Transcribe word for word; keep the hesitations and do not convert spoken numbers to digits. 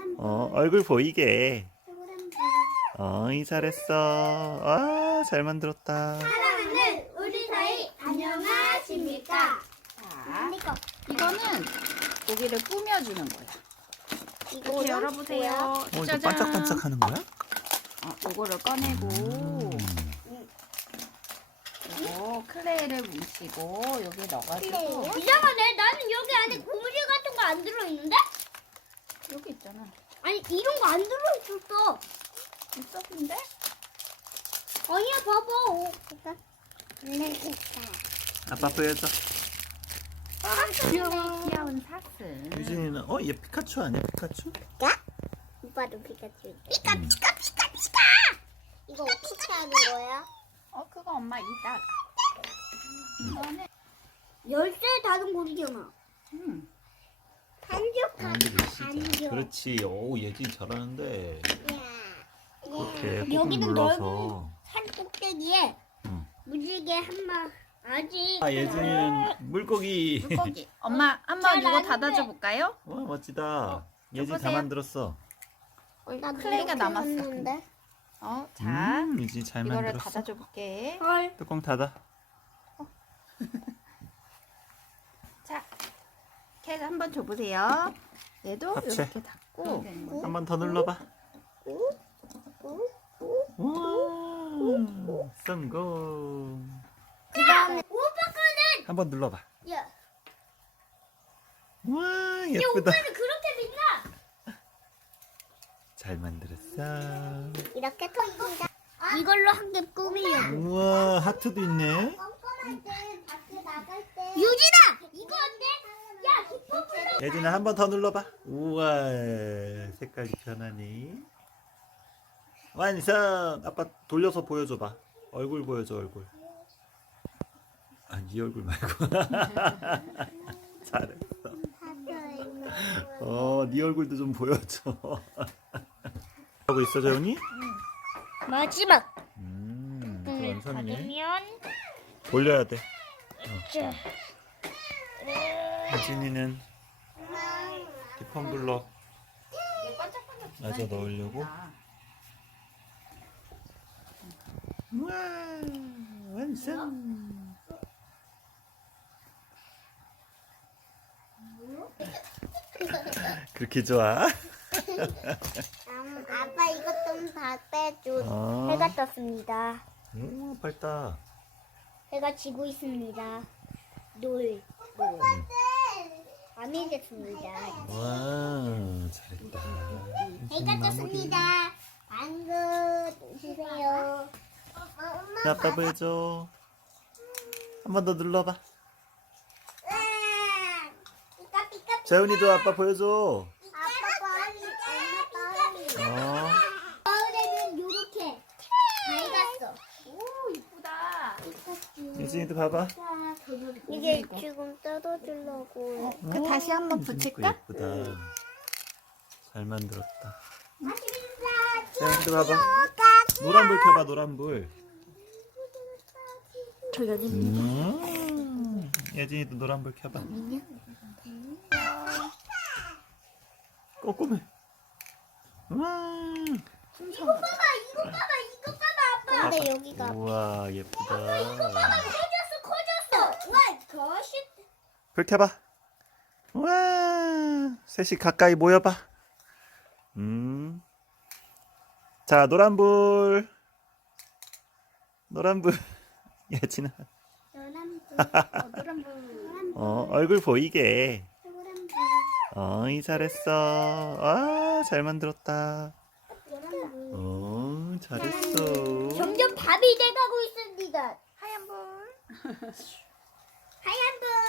어, 얼굴 보이게. 어이, 잘했어. 아, 잘 만들었다. 사랑하는 우리 사이 안녕하십니까? 자, 이거는 고기를 꾸며주는 거야. 이렇게 열어보세요. 어, 이거 짜잔. 반짝반짝 하는 거야? 어, 요거를 꺼내고 음. 그리고 클레이를 뭉치고 여기 넣어가지고 이상하네. 나는 여기 안에 고무줄 같은 거 안 들어있는데? 여기 있잖아. 아니 이런 거 안 들어있었어. 있었는데? 아니야 봐봐. 오, 잠깐. 아빠 보여줘. 귀여운 귀여운 사슴. 유진이는, 어, 얘 피카츄 아니야? 피카츄? 오빠도 피카츄. 피카 피카 피카 피카. 이거 어떻게 하는 거야? 어 그거 엄마 이따가. 이거는 열쇠 닫은 고리잖아. 음. 반죽하기 반죽. 그렇지. 오, 예진이 잘하는데. 이렇게 꾹꾹 여기는 눌러서. 산 꼭대기에 응. 무지개 한마 아직. 아, 예진이는 물고기. 물고기. 엄마 한번 잘 이거 안 돼. 닫아줘 볼까요? 와, 멋지다. 예진이 다 여보세요? 만들었어. 어, 클레이가 남았어. 어, 자 음, 유진이 잘 이거를 만들었어. 닫아줘 볼게. 헐. 뚜껑 닫아. 자, 이렇게 한번 줘보세요. 얘도 합체. 이렇게 닫고 한 번 더 눌러봐. 우와, 성공. 그 다음에 오빠 거는. 한 번 눌러봐. 야, 우와, 야 예쁘다. 오빠는 그렇게 빛나. 잘 만들었어. 이렇게 통입니다. 이걸로 한 개 꾸미려고. 우와, 하트도 있네. 유진아, 이거 어때? 야, 기뻐 불러. 예진아, 한 번 더 눌러봐. 우와, 색깔이 변하니. 완성. 아빠 돌려서 보여줘봐. 얼굴 보여줘, 얼굴. 아, 네 얼굴 말고. 잘했어. 어, 네 얼굴도 좀 보여줘. 하고 있어, 재훈이? 마지막. 음, 그 완성이네. 닫으면. 돌려야 돼. 자. 예진이는 디펌블럭 마저 넣으려고. 우와, 완성. 그렇게 좋아? 음, 아빠 이것 좀 다 빼줘. 어. 해가 떴습니다. 오, 밝다. 해가 지고 있습니다. 놀, 놀. 밤이 됐습니다. 와, 잘했다. 해가 떴습니다. 방금 주세요. 아빠 보여줘. 한 번 더 눌러봐. 피카 피카. 재훈이도 아빠 보여줘. 아빠 빨리. 엄마 빨리. 어. 가을에는 요렇게 밝았어. 오 이쁘다. 예진이도 봐봐. 이게 지금 뜯어주려고. 그 다시 한번 음, 붙일까? 예쁘다. 잘 만들었다. 맛있다. 재훈이도 봐봐. 노란불 켜봐, 노란불. 저 여기 음, 예진이도 노란불 켜봐. 꼬꼬매. 우와. 이거 봐봐, 이거 봐봐, 이거 봐봐, 아빠. 근데 여기가 우와, 예쁘다. 커졌어, 커졌어. 와, 거시. 불 켜봐. 우와, 셋이 가까이 모여봐. 음. 자, 노란불. 노란불. 예진아. 노란불, 노란불, 어, 얼굴 보이게. 노란불, 어이, 잘했어. 아, 잘 만들었다. 노란불. 어, 잘했어. 점점 밤이 돼가고 있습니다. 하얀 불. 하얀 불.